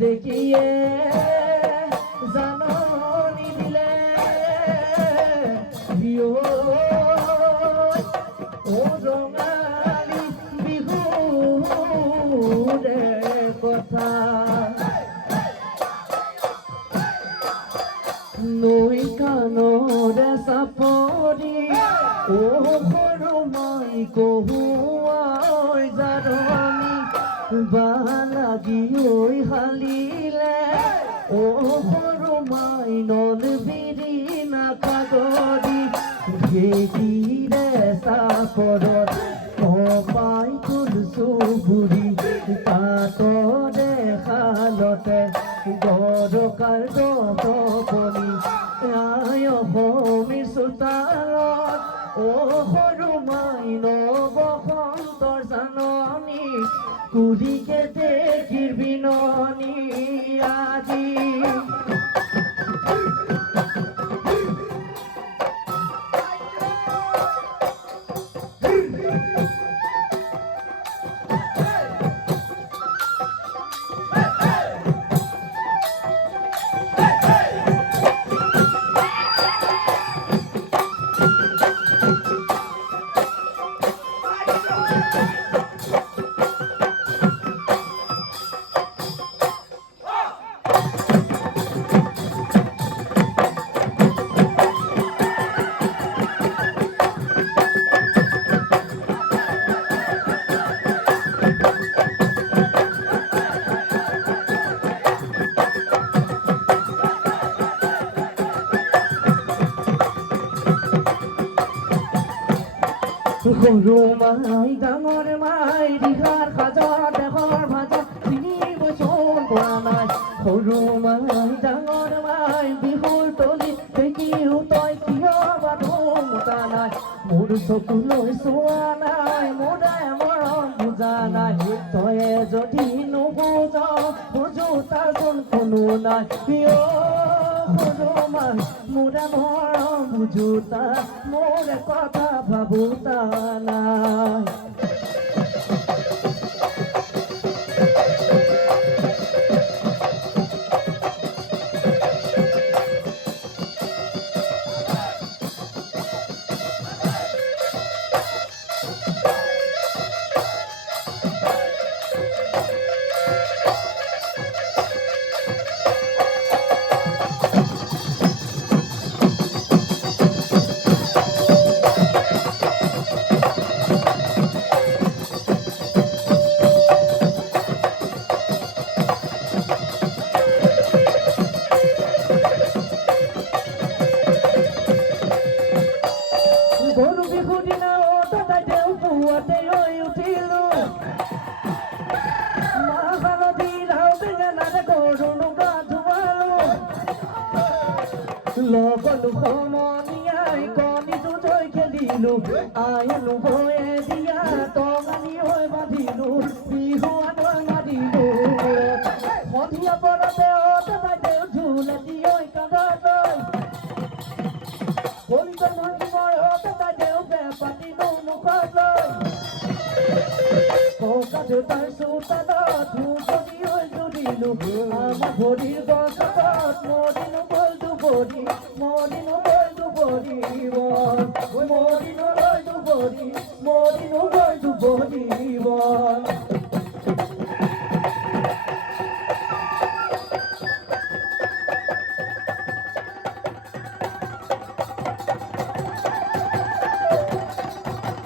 দেখিয়ে জাননী দিলে ও ৰঙালী বিহুৰে কথা নৈ কাণৰে চাপৰি ও সৰু মাই কহুৱাই জাননী বালাগি ঐ হালিলে ও সৰু মাই নল বিৰি নাকাগৰি ঢেঁকীৰে চাপৰত পাই তুলছো বুঢ়ী তাতৰে শালতে গৰকাৰ গপনি আই অসমীৰ চোতালত ও সৰু মাই নবসন্তৰ জাননী কুৰিকে দেখিৰ বিননি আজি সৰু মাই ডাঙৰ মাই দিহাৰ খাজা দেহৰ ভাজা চিনিব চোন পোৱা নাই সৰু মাই ডাঙৰ মাই বিহুৰ তলিত দেখিও তই কিয় বাধা নাই মোৰ চকুলৈ চোৱা নাই মোৰাই মৰম বুজা নাই তই যদি নুবুজা বুজো তাৰচোন কোনো নাই সৰু মাই মোৰে মৰম বুজোতা মোৰে কথা ভাবোতা নাই গৰু বিহুৰ দিনা তাই দেউ পুৱাতে লৈ উঠিলো মাহ হালধি লাও বেঙেনাৰে গৰুনো গা ধুৱালো লগলো সমনীয়াই কণী যুঁজৈ খেলিলো আইনো বয়ে দিয়া টঙালি হৈ বান্ধিলো বিহু আদৰ মাৰিলো সন্ধিয়া পৰতে তাই দেউ ঝুলেটি ঐ কান্ধত লৈ কলিতৰ ভাঙি মই তাই দেউকে পাতিলো মুখত লৈ ককা দেউতাৰ চোতালত ধুপনি হৈ জুৰিলো আমাৰ ভৰিৰ গছত মৰিনো গ'ল দুবৰি মৰিনো গ'ল দুবৰি মৰিনো গ'ল দুবৰি মৰিনো গ'ল দুবৰি